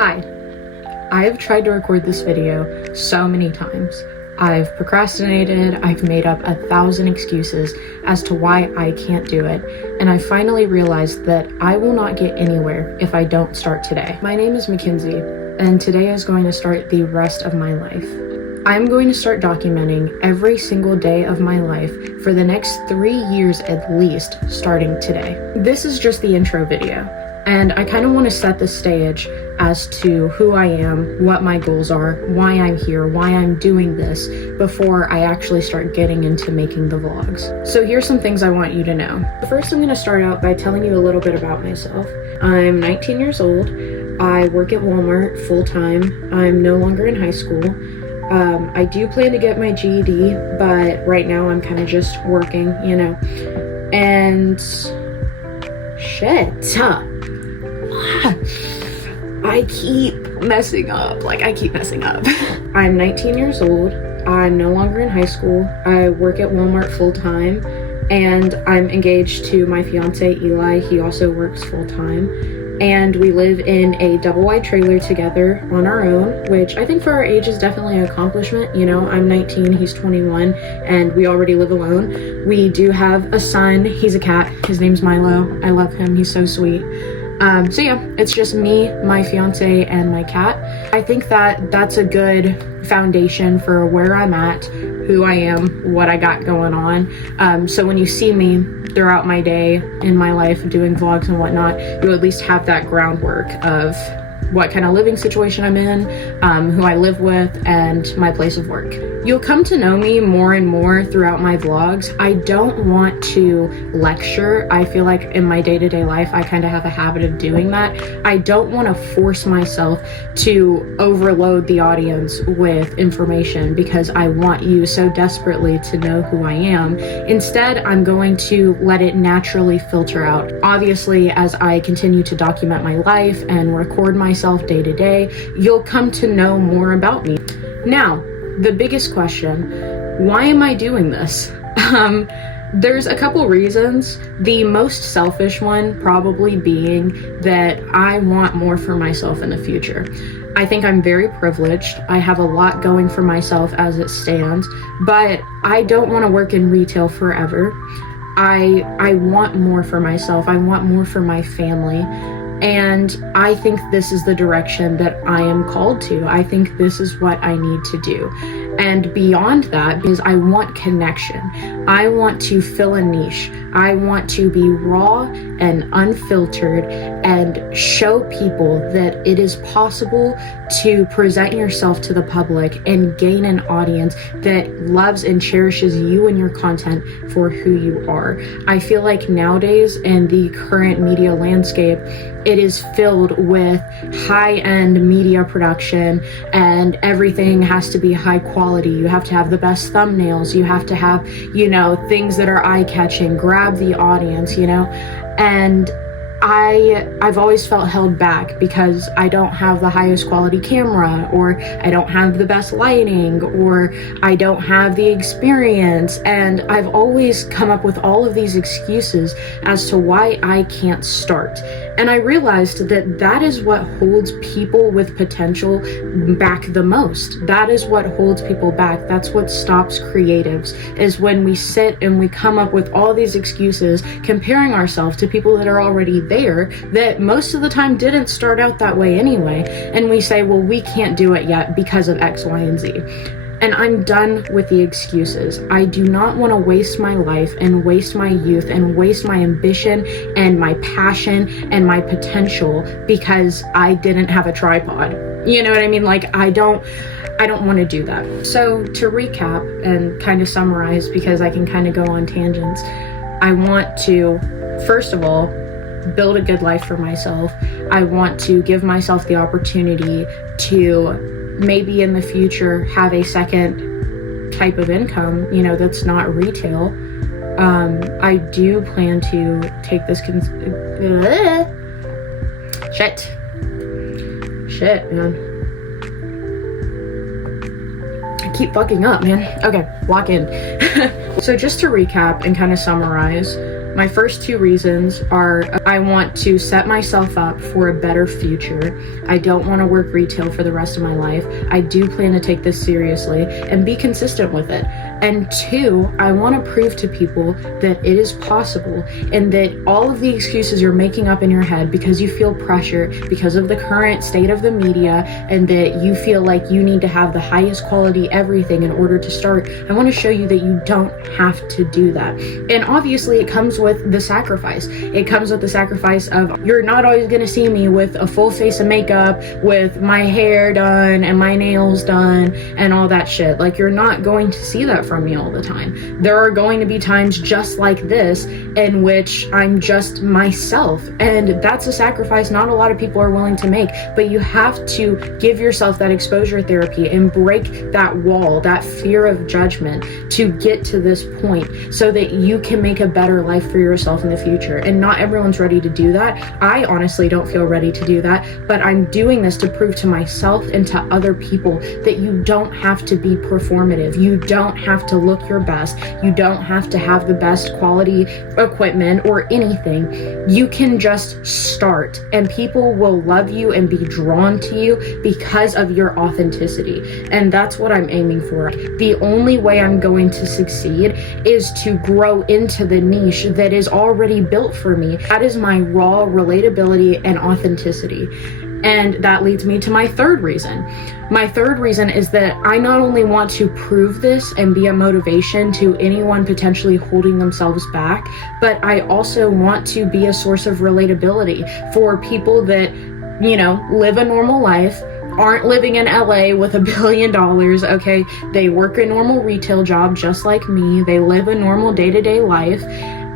Hi. I have tried to record this video so many times. I've procrastinated, I've made up 1,000 excuses as to why I can't do it, and I finally realized that I will not get anywhere if I don't start today. My name is Mackenzie, and today is going to start the rest of my life. I'm going to start documenting every single day of my life for the next 3 years at least, starting today. This is just the intro video, and I kind of want to set the stage as to who I am, what my goals are, why I'm here, why I'm doing this, before I actually start getting into making the vlogs. So here's some things I want you to know. First, I'm going to start out by telling you a little bit about myself. I'm 19 years old. I work at Walmart full-time. I'm no longer in high school. I do plan to get my GED, but right now I'm kind of just working, you know. And shit. I keep messing up. I'm 19 years old. I'm no longer in high school. I work at Walmart full-time, and I'm engaged to my fiance, Eli. He also works full-time. And we live in a double-wide trailer together on our own, which I think for our age is definitely an accomplishment. You know, I'm 19, he's 21, and we already live alone. We do have a son. He's a cat. His name's Milo. I love him. He's so sweet. So yeah, it's just me, my fiance, and my cat. I think that that's a good foundation for where I'm at, who I am, what I got going on. So when you see me throughout my day, in my life, doing vlogs and whatnot, you at least have that groundwork of what kind of living situation I'm in, who I live with, and my place of work. You'll come to know me more and more throughout my vlogs. I don't want to lecture. I feel like in my day-to-day life, I kind of have a habit of doing that. I don't want to force myself to overload the audience with information because I want you so desperately to know who I am. Instead, I'm going to let it naturally filter out. Obviously, as I continue to document my life and record myself day to day, you'll come to know more about me. Now, the biggest question, why am I doing this? There's a couple reasons. The most selfish one probably being that I want more for myself in the future. I think I'm very privileged. I have a lot going for myself as it stands, but I don't want to work in retail forever. I want more for myself. I want more for my family. And I think this is the direction that I am called to. I think this is what I need to do. And beyond that, because I want connection. I want to fill a niche. I want to be raw and unfiltered and show people that it is possible to present yourself to the public and gain an audience that loves and cherishes you and your content for who you are. I feel like nowadays in the current media landscape, it is filled with high-end media production, and everything has to be high quality. You have to have the best thumbnails. You have to have, you know, things that are eye-catching, grab the audience, you know? And I've always felt held back because I don't have the highest quality camera, or I don't have the best lighting, or I don't have the experience. And I've always come up with all of these excuses as to why I can't start. And I realized that that is what holds people with potential back the most. That is what holds people back. That's what stops creatives, is when we sit and we come up with all these excuses, comparing ourselves to people that are already there, that most of the time didn't start out that way anyway. And we say, well, we can't do it yet because of X, Y, and Z. And I'm done with the excuses. I do not want to waste my life and waste my youth and waste my ambition and my passion and my potential because I didn't have a tripod. You know what I mean? Like, I don't want to do that. So to recap and kind of summarize, because I can kind of go on tangents, I want to, first of all, build a good life for myself. I want to give myself the opportunity to maybe in the future have a second type of income, you know, that's not retail. I do plan to take this shit, man. I keep fucking up, man. Okay, lock in. So just to recap and kind of summarize, My first two reasons are I want to set myself up for a better future. I don't want to work retail for the rest of my life. I do plan to take this seriously and be consistent with it. And two, I want to prove to people that it is possible and that all of the excuses you're making up in your head because you feel pressure because of the current state of the media and that you feel like you need to have the highest quality everything in order to start, I want to show you that you don't have to do that. And obviously it comes with the sacrifice. It comes with the sacrifice of you're not always going to see me with a full face of makeup, with my hair done and my nails done and all that shit. Like, you're not going to see that from me all the time. There are going to be times just like this in which I'm just myself, and that's a sacrifice not a lot of people are willing to make. But you have to give yourself that exposure therapy and break that wall, that fear of judgment, to get to this point so that you can make a better life for yourself in the future. And not everyone's ready to do that. I honestly don't feel ready to do that, but I'm doing this to prove to myself and to other people that you don't have to be performative. You don't have to look your best. You don't have to have the best quality equipment or anything. You can just start, and people will love you and be drawn to you because of your authenticity. And that's what I'm aiming for. The only way I'm going to succeed is to grow into the niche that is already built for me. That is my raw relatability and authenticity. And that leads me to my third reason. My third reason is that I not only want to prove this and be a motivation to anyone potentially holding themselves back, but I also want to be a source of relatability for people that, you know, live a normal life, aren't living in LA with $1 billion, okay? They work a normal retail job just like me. They live a normal day-to-day life,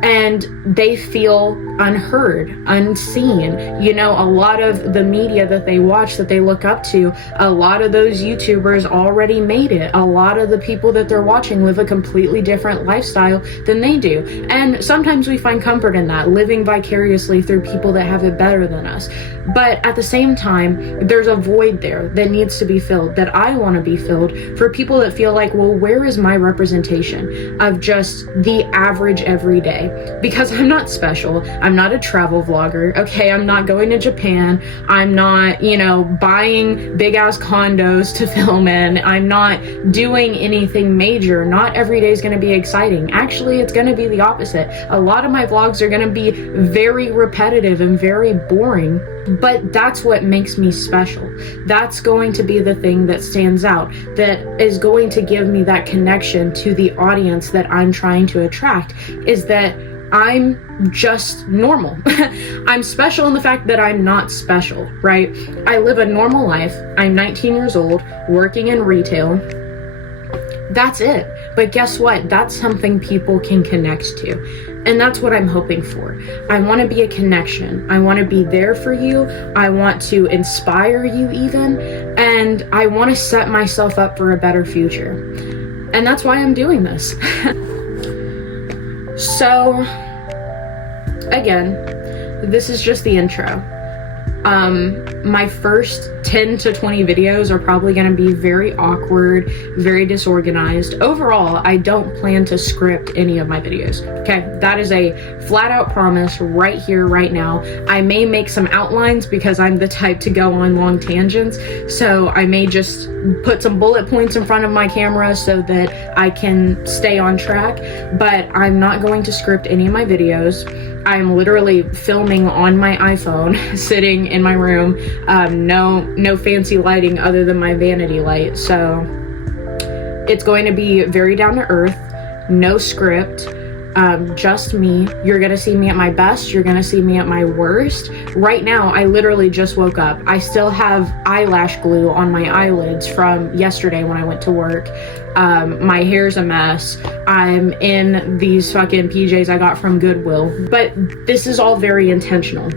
and they feel unheard, unseen. You know, a lot of the media that they watch, that they look up to, a lot of those YouTubers already made it. A lot of the people that they're watching live a completely different lifestyle than they do. And sometimes we find comfort in that, living vicariously through people that have it better than us. But at the same time, there's a void there that needs to be filled, that I want to be filled, for people that feel like, well, where is my representation of just the average everyday? Because I'm not special. I'm not a travel vlogger, okay? I'm not going to Japan. I'm not, you know, buying big ass condos to film in. I'm not doing anything major. Not every day is going to be exciting. Actually, it's going to be the opposite. A lot of my vlogs are going to be very repetitive and very boring. But that's what makes me special. That's going to be the thing that stands out, that is going to give me that connection to the audience that I'm trying to attract, is that I'm just normal. I'm special in the fact that I'm not special, right? I live a normal life. I'm 19 years old, working in retail. That's it. But guess what? That's something people can connect to. And that's what I'm hoping for. I want to be a connection. I want to be there for you. I want to inspire you even. And I want to set myself up for a better future. And that's why I'm doing this. So, again, this is just the intro. My first 10 to 20 videos are probably going to be very awkward, very disorganized. Overall, I don't plan to script any of my videos. Okay, that is a flat out promise right here, right now. I may make some outlines because I'm the type to go on long tangents. So I may just put some bullet points in front of my camera so that I can stay on track, but I'm not going to script any of my videos. I'm literally filming on my iPhone, sitting in my room, no fancy lighting other than my vanity light. So it's going to be very down to earth, no script, just me. You're gonna see me at my best, you're gonna see me at my worst. Right now, I literally just woke up. I still have eyelash glue on my eyelids from yesterday when I went to work. My hair's a mess. I'm in these fucking PJs I got from Goodwill. But this is all very intentional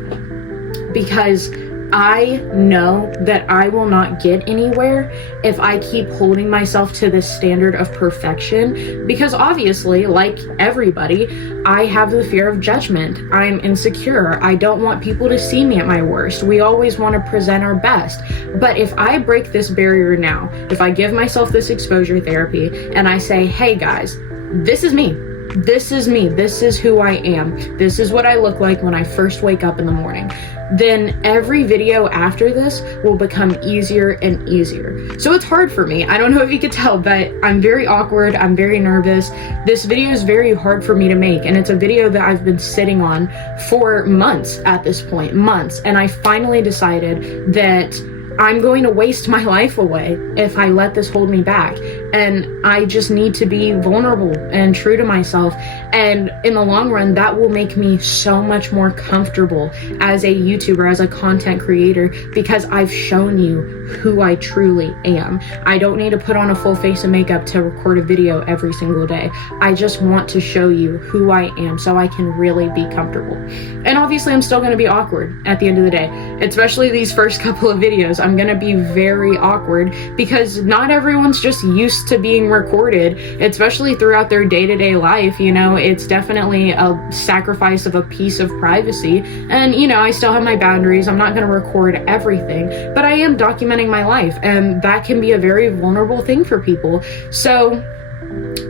because I know that I will not get anywhere if I keep holding myself to this standard of perfection, because obviously, like everybody, I have the fear of judgment. I'm insecure. I don't want people to see me at my worst. We always want to present our best. But if I break this barrier now, if I give myself this exposure therapy and I say, hey guys, this is me. this is me, this is who I am, this is what I look like when I first wake up in the morning, then every video after this will become easier and easier. So it's hard for me. I don't know if you could tell, but I'm very awkward, I'm very nervous. This video is very hard for me to make, and it's a video that I've been sitting on for months at this point, months, and I finally decided that I'm going to waste my life away if I let this hold me back. And I just need to be vulnerable and true to myself. And in the long run, that will make me so much more comfortable as a YouTuber, as a content creator, because I've shown you who I truly am. I don't need to put on a full face of makeup to record a video every single day. I just want to show you who I am so I can really be comfortable. And obviously I'm still going to be awkward at the end of the day, especially these first couple of videos. I'm going to be very awkward because not everyone's just used to being recorded, especially throughout their day-to-day life. You know, it's definitely a sacrifice of a piece of privacy. And, you know, I still have my boundaries. I'm not going to record everything, but I am documenting my life, and that can be a very vulnerable thing for people. So,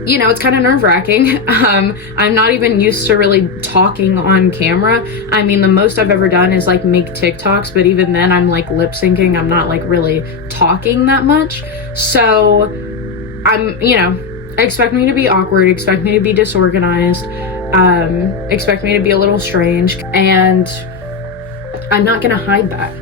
you know, it's kind of nerve-wracking. I'm not even used to really talking on camera. I mean, the most I've ever done is like make TikToks, but even then I'm like lip syncing. I'm not like really talking that much. So you know, expect me to be awkward, expect me to be disorganized, expect me to be a little strange, and I'm not gonna hide that.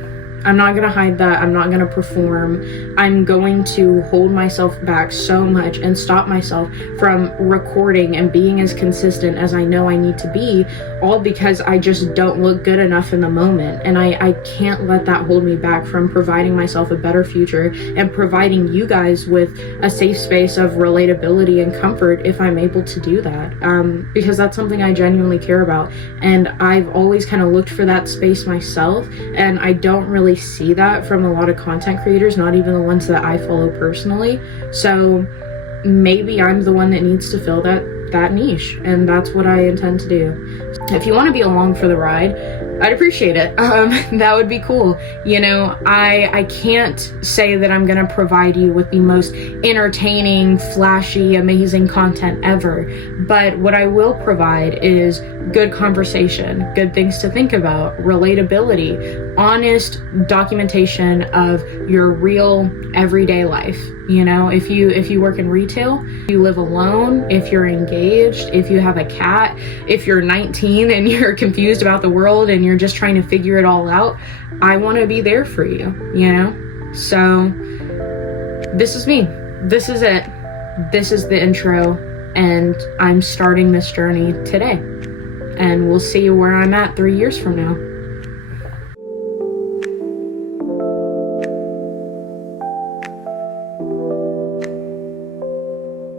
I'm not gonna hide that. I'm not gonna perform. I'm going to hold myself back so much and stop myself from recording and being as consistent as I know I need to be, all because I just don't look good enough in the moment. And I can't let that hold me back from providing myself a better future and providing you guys with a safe space of relatability and comfort if I'm able to do that. Because that's something I genuinely care about. And I've always kind of looked for that space myself, and I don't really see that from a lot of content creators, not even the ones that I follow personally. So maybe I'm the one that needs to fill that niche, and that's what I intend to do. If you want to be along for the ride, I'd appreciate it. That would be cool. You know, I can't say that I'm gonna provide you with the most entertaining, flashy, amazing content ever, but what I will provide is good conversation, good things to think about, relatability, honest documentation of your real everyday life. You know, if you work in retail, you live alone, if you're engaged, if you have a cat, if you're 19 and you're confused about the world and you're just trying to figure it all out, I want to be there for you, you know? So this is me. This is it. This is the intro, and I'm starting this journey today. And we'll see where I'm at 3 years from now.